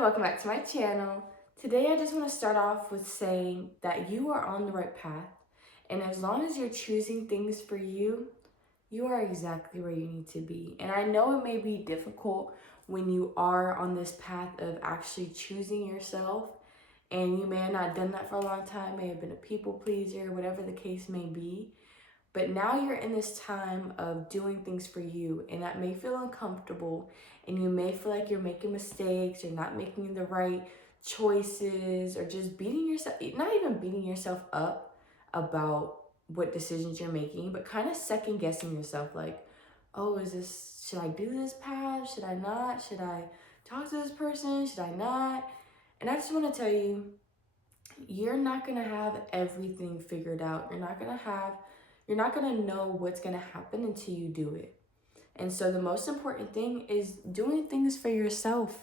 welcome back to my channel. Today I just want to start off with saying that you are on the right path, and as long as you're choosing things for you, you are exactly where you need to be. And I know it may be difficult when you are on this path of actually choosing yourself, and you may have not done that for a long time, may have been a people pleaser, whatever the case may be. But now you're in this time of doing things for you, and that may feel uncomfortable, and you may feel like you're making mistakes, or not making the right choices, or just beating yourself, not even beating yourself up about what decisions you're making, but kind of second guessing yourself like, oh, should I do this path? Should I not? Should I talk to this person? Should I not? And I just want to tell you, you're not going to have everything figured out. You're not going to know what's going to happen until you do it. And so the most important thing is doing things for yourself.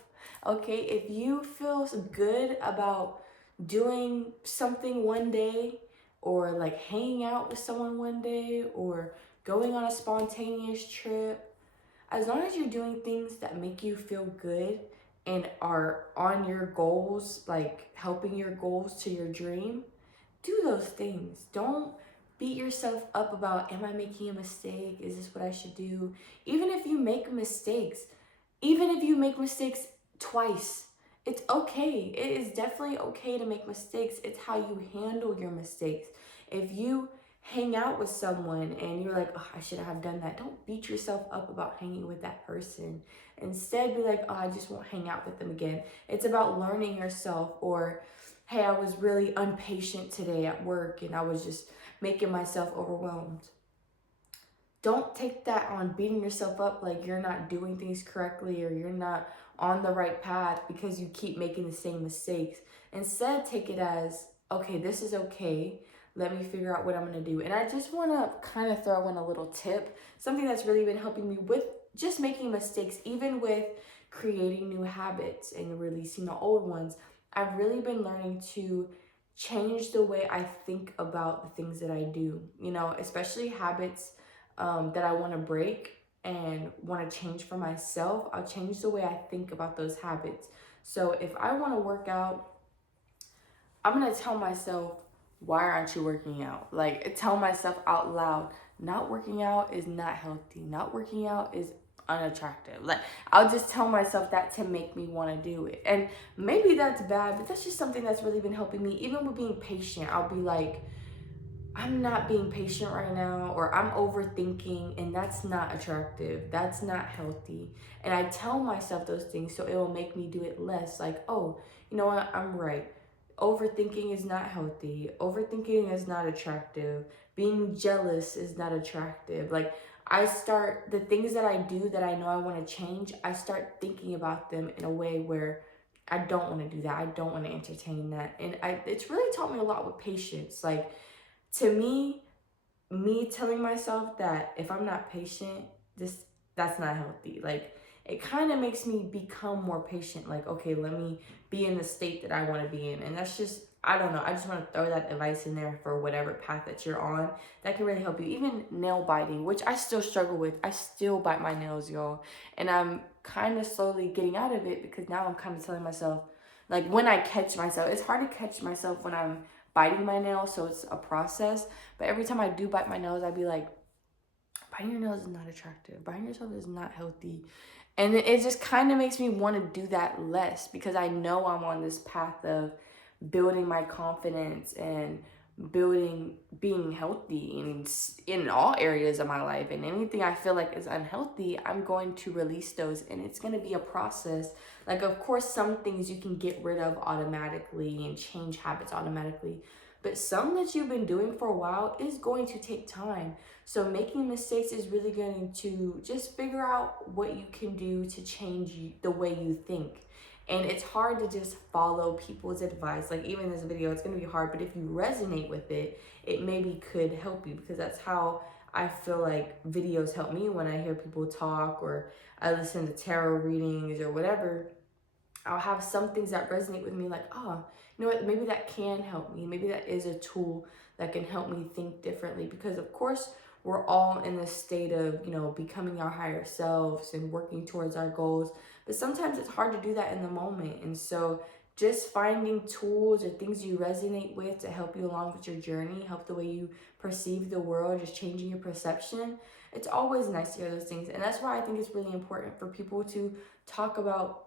Okay? If you feel good about doing something one day, or like hanging out with someone one day, or going on a spontaneous trip, as long as you're doing things that make you feel good and are on your goals, like helping your goals to your dream, do those things. Don't beat yourself up about, am I making a mistake? Is this what I should do? Even if you make mistakes, even if you make mistakes twice, it's okay. It is definitely okay to make mistakes. It's how you handle your mistakes. If you hang out with someone and you're like, oh, I shouldn't have done that, don't beat yourself up about hanging with that person. Instead, be like, oh, I just won't hang out with them again. It's about learning yourself. Or, hey, I was really impatient today at work and I was just making myself overwhelmed. Don't take that on beating yourself up like you're not doing things correctly or you're not on the right path because you keep making the same mistakes. Instead, take it as, okay, this is okay. Let me figure out what I'm going to do. And I just want to kind of throw in a little tip, something that's really been helping me with just making mistakes, even with creating new habits and releasing the old ones. I've really been learning to change the way I think about the things that I do, especially habits that I want to break and want to change for myself. I'll change the way I think about those habits. So if I want to work out, I'm going to tell myself, why aren't you working out? Like, tell myself out loud, not working out is not healthy. Not working out is unattractive. Like, I'll just tell myself that to make me want to do it. And maybe that's bad, but that's just something that's really been helping me. Even with being patient, I'll be like, I'm not being patient right now, or I'm overthinking, and that's not attractive. That's not healthy. And I tell myself those things so it will make me do it less. Like, oh, you know what? I'm right. Overthinking is not healthy. Overthinking is not attractive. Being jealous is not attractive. Like, I start the things that I do that I know I want to change, I start thinking about them in a way where I don't want to do that. I don't want to entertain that. And it's really taught me a lot with patience. Like, to me telling myself that if I'm not patient, that's not healthy. Like, it kind of makes me become more patient. Like, okay, let me be in the state that I want to be in. And that's just, I don't know. I just want to throw that advice in there for whatever path that you're on. That can really help you. Even nail biting, which I still struggle with. I still bite my nails, y'all. And I'm kind of slowly getting out of it because now I'm kind of telling myself, like, when I catch myself, it's hard to catch myself when I'm biting my nails, so it's a process. But every time I do bite my nails, I'd be like, biting your nails is not attractive. Biting yourself is not healthy. And it just kind of makes me want to do that less because I know I'm on this path of building my confidence and being healthy in all areas of my life. And anything I feel like is unhealthy, I'm going to release those, and it's going to be a process. Like, of course, some things you can get rid of automatically and change habits automatically, but some that you've been doing for a while is going to take time. So making mistakes is really going to just figure out what you can do to change the way you think. And it's hard to just follow people's advice. Like, even this video, it's going to be hard. But if you resonate with it, it maybe could help you, because that's how I feel like videos help me. When I hear people talk, or I listen to tarot readings or whatever, I'll have some things that resonate with me, like, oh, you know what, maybe that can help me. Maybe that is a tool that can help me think differently. Because, of course, we're all in this state of, becoming our higher selves and working towards our goals. But sometimes it's hard to do that in the moment. And so just finding tools or things you resonate with to help you along with your journey, help the way you perceive the world, just changing your perception. It's always nice to hear those things. And that's why I think it's really important for people to talk about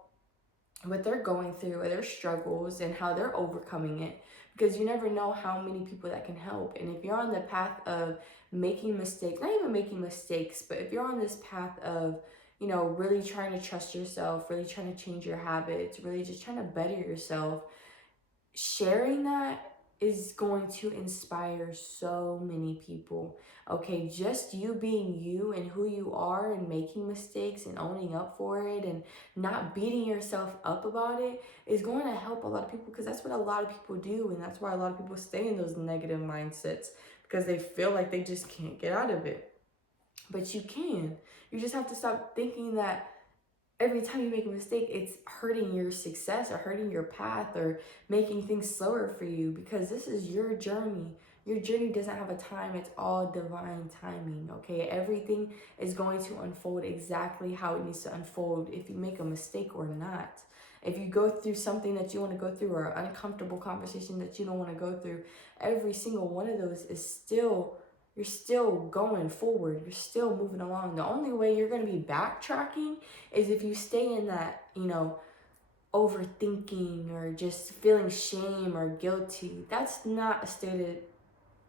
what they're going through or their struggles and how they're overcoming it, because you never know how many people that can help. And if you're on the path of making mistakes, not even making mistakes, but if you're on this path of, you know, really trying to trust yourself, really trying to change your habits, really just trying to better yourself, sharing that is going to inspire so many people. Okay, just you being you and who you are and making mistakes and owning up for it and not beating yourself up about it is going to help a lot of people, because that's what a lot of people do, and that's why a lot of people stay in those negative mindsets, because they feel like they just can't get out of it. But you can. You just have to stop thinking that every time you make a mistake, it's hurting your success or hurting your path or making things slower for you, because this is your journey. Your journey doesn't have a time, it's all divine timing, okay? Everything is going to unfold exactly how it needs to unfold if you make a mistake or not. If you go through something that you want to go through or an uncomfortable conversation that you don't want to go through, every single one of those is still, you're still going forward. You're still moving along. The only way you're going to be backtracking is if you stay in that, you know, overthinking or just feeling shame or guilty. That's not a state of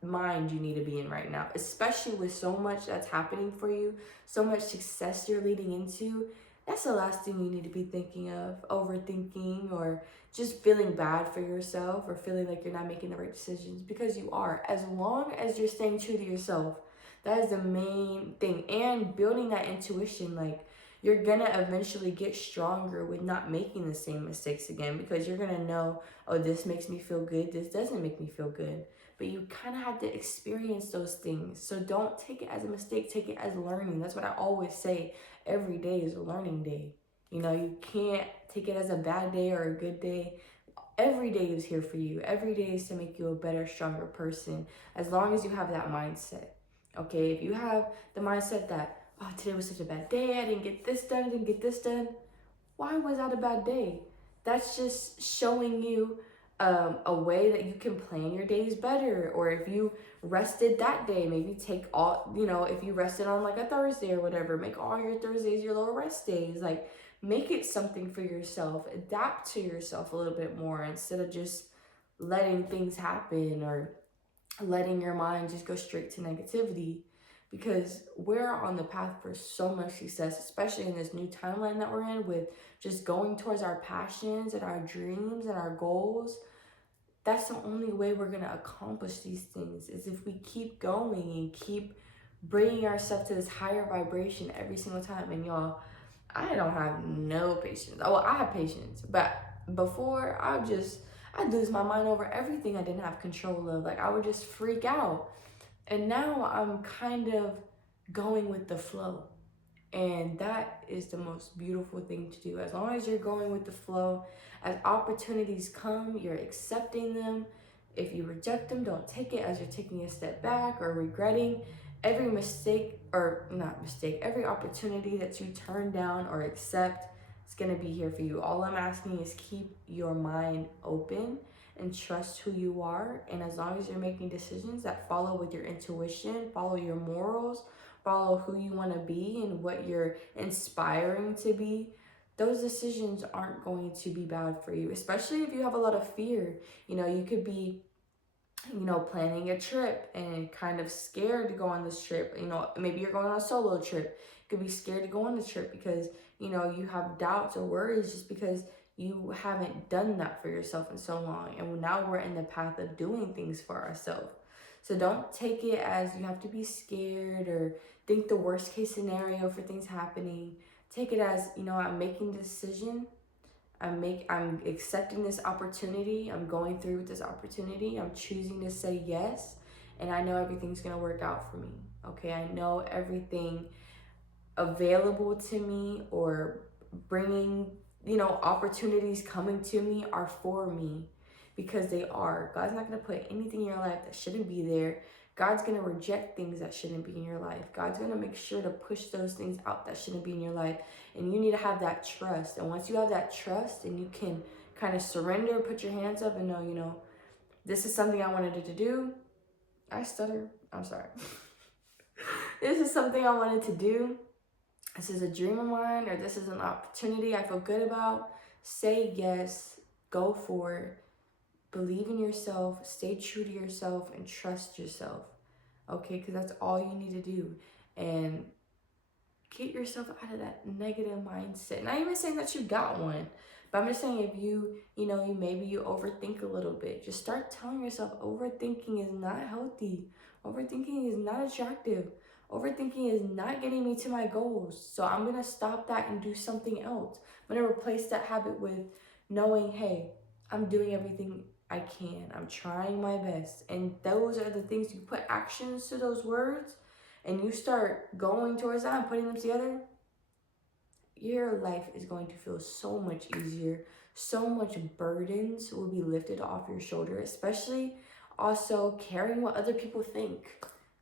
mind you need to be in right now, especially with so much that's happening for you, so much success you're leading into. That's the last thing you need to be thinking of, overthinking or just feeling bad for yourself or feeling like you're not making the right decisions, because you are. As long as you're staying true to yourself, that is the main thing. And building that intuition, like, you're gonna eventually get stronger with not making the same mistakes again, because you're gonna know, oh, this makes me feel good, this doesn't make me feel good. But you kind of have to experience those things. So don't take it as a mistake, take it as learning. That's what I always say. Every day is a learning day. You know, you can't take it as a bad day or a good day. Every day is here for you. Every day is to make you a better, stronger person, as long as you have that mindset. Okay, if you have the mindset that, oh, today was such a bad day, I didn't get this done, I didn't get this done, why was that a bad day? That's just showing you a way that you can plan your days better. Or if you rested that day, maybe take all, you know, if you rested on like a Thursday or whatever, make all your Thursdays your little rest days. Like, make it something for yourself. Adapt to yourself a little bit more instead of just letting things happen or letting your mind just go straight to negativity, because we're on the path for so much success, especially in this new timeline that we're in, with just going towards our passions and our dreams and our goals. That's the only way we're going to accomplish these things, is if we keep going and keep bringing ourselves to this higher vibration every single time. And y'all, I don't have no patience. Oh, I have patience, but before I'd lose my mind over everything I didn't have control of. Like, I would just freak out. And now I'm kind of going with the flow. And that is the most beautiful thing to do. As long as you're going with the flow, as opportunities come, you're accepting them. If you reject them, don't take it as you're taking a step back or regretting. Every mistake, or not mistake, every opportunity that you turn down or accept is going to be here for you. All I'm asking is keep your mind open and trust who you are. And as long as you're making decisions that follow with your intuition, follow your morals, follow who you want to be and what you're inspiring to be, those decisions aren't going to be bad for you, especially if you have a lot of fear. You know, you could be, you know, planning a trip and kind of scared to go on this trip. You know, maybe you're going on a solo trip. You could be scared to go on the trip because, you know, you have doubts or worries just because you haven't done that for yourself in so long. And now we're in the path of doing things for ourselves. So don't take it as you have to be scared or think the worst case scenario for things happening. Take it as, you know, I'm making a decision. I'm accepting this opportunity. I'm going through with this opportunity. I'm choosing to say yes, and I know everything's going to work out for me. Okay? I know everything available to me or bringing, you know, opportunities coming to me are for me, because they are. God's not going to put anything in your life that shouldn't be there. God's going to reject things that shouldn't be in your life. God's going to make sure to push those things out that shouldn't be in your life. And you need to have that trust. And once you have that trust and you can kind of surrender, put your hands up and know, you know, this is something I wanted to do. I stutter. I'm sorry. This is something I wanted to do. This is a dream of mine, or this is an opportunity I feel good about. Say yes. Go for it. Believe in yourself, stay true to yourself, and trust yourself. Okay, because that's all you need to do. And get yourself out of that negative mindset. Not even saying that you got one, but I'm just saying if maybe you overthink a little bit. Just start telling yourself overthinking is not healthy. Overthinking is not attractive. Overthinking is not getting me to my goals. So I'm going to stop that and do something else. I'm going to replace that habit with knowing, hey, I'm doing everything I can. I'm trying my best. And those are the things, you put actions to those words and you start going towards that and putting them together, your life is going to feel so much easier. So much burdens will be lifted off your shoulder, especially also caring what other people think.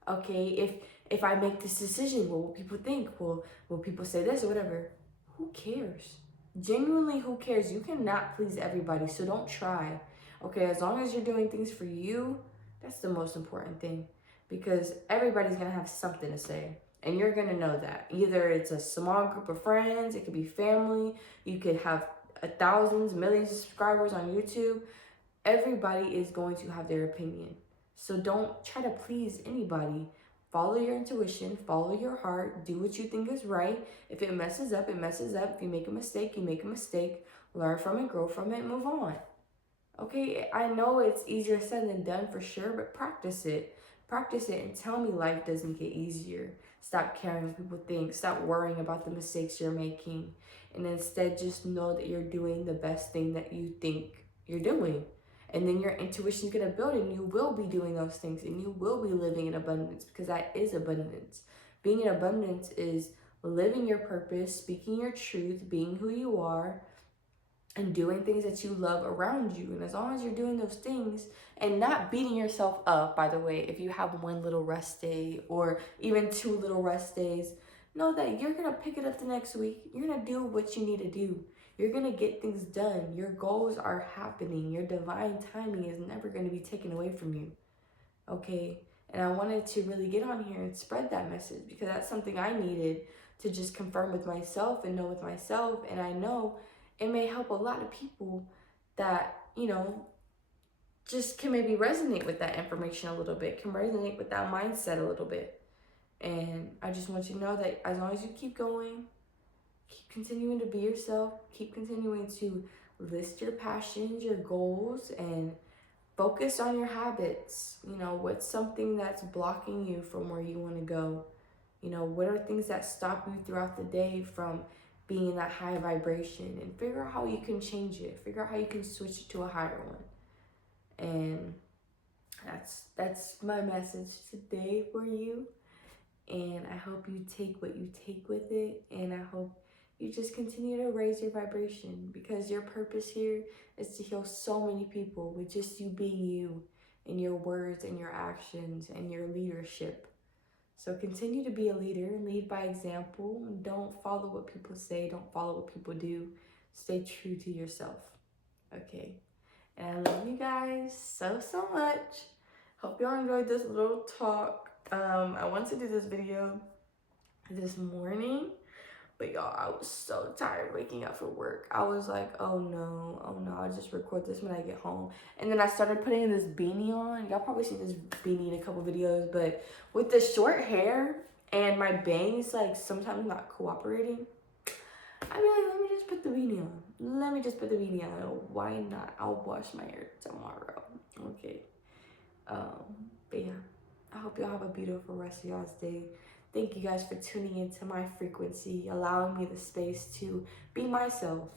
Okay, if I make this decision, what will people think? Will people say this or whatever? Who cares? Genuinely, who cares? You cannot please everybody, so don't try. Okay, as long as you're doing things for you, that's the most important thing, because everybody's gonna have something to say. And you're gonna know that. Either it's a small group of friends, it could be family, you could have thousands, millions of subscribers on YouTube. Everybody is going to have their opinion. So don't try to please anybody. Follow your intuition, follow your heart, do what you think is right. If it messes up, it messes up. If you make a mistake, you make a mistake. Learn from it, grow from it, move on. Okay, I know it's easier said than done for sure, but practice it. Practice it and tell me life doesn't get easier. Stop caring what people think. Stop worrying about the mistakes you're making. And instead just know that you're doing the best thing that you think you're doing. And then your intuition is going to build and you will be doing those things and you will be living in abundance, because that is abundance. Being in abundance is living your purpose, speaking your truth, being who you are, and doing things that you love around you. And as long as you're doing those things and not beating yourself up, by the way, if you have one little rest day or even 2 little rest days, know that you're going to pick it up the next week. You're going to do what you need to do. You're going to get things done. Your goals are happening. Your divine timing is never going to be taken away from you. Okay? And I wanted to really get on here and spread that message, because that's something I needed to just confirm with myself and know with myself. And I know it may help a lot of people that, just can maybe resonate with that information a little bit, can resonate with that mindset a little bit. And I just want you to know that as long as you keep going, keep continuing to be yourself, keep continuing to list your passions, your goals, and focus on your habits. What's something that's blocking you from where you want to go? What are things that stop you throughout the day from being in that high vibration? And figure out how you can change it. Figure out how you can switch it to a higher one. And that's my message today for you. And I hope you take what you take with it. And I hope you just continue to raise your vibration, because your purpose here is to heal so many people with just you being you, and your words and your actions and your leadership. So continue to be a leader, lead by example, and don't follow what people say, don't follow what people do. Stay true to yourself. Okay. And I love you guys so much. Hope y'all enjoyed this little talk. I wanted to do this video this morning, but y'all, I was so tired waking up for work. I was like, oh no, I'll just record this when I get home. And then I started putting this beanie on. Y'all probably seen this beanie in a couple videos, but with the short hair and my bangs like sometimes not cooperating, I'd be like, let me just put the beanie on. Why not? I'll wash my hair tomorrow. Okay. But yeah, I hope y'all have a beautiful rest of y'all's day. Thank you guys for tuning into my frequency, allowing me the space to be myself,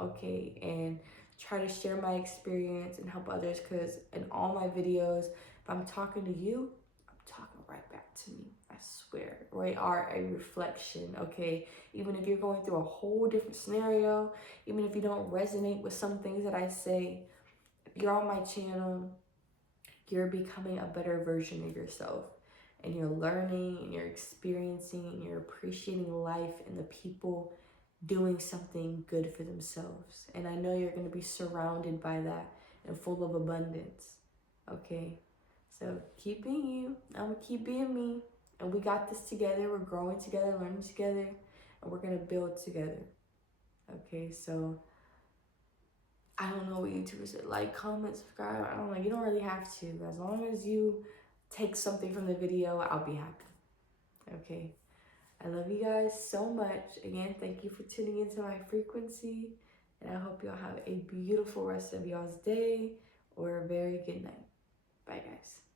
okay, and try to share my experience and help others, because in all my videos, if I'm talking to you, I'm talking right back to me. I swear, we are a reflection, okay? Even if you're going through a whole different scenario, even if you don't resonate with some things that I say, if you're on my channel, You're becoming a better version of yourself. And you're learning and you're experiencing and you're appreciating life and the people doing something good for themselves. And I know you're going to be surrounded by that and full of abundance. Okay? So keep being you. I'm going to keep being me. And we got this together. We're growing together, learning together, and we're going to build together. Okay? So I don't know what YouTubers say. Like, comment, subscribe. I don't know. You don't really have to. As long as you take something from the video, I'll be happy. Okay? I love you guys so much. Again, thank you for tuning into my frequency. And I hope y'all have a beautiful rest of y'all's day or a very good night. Bye, guys.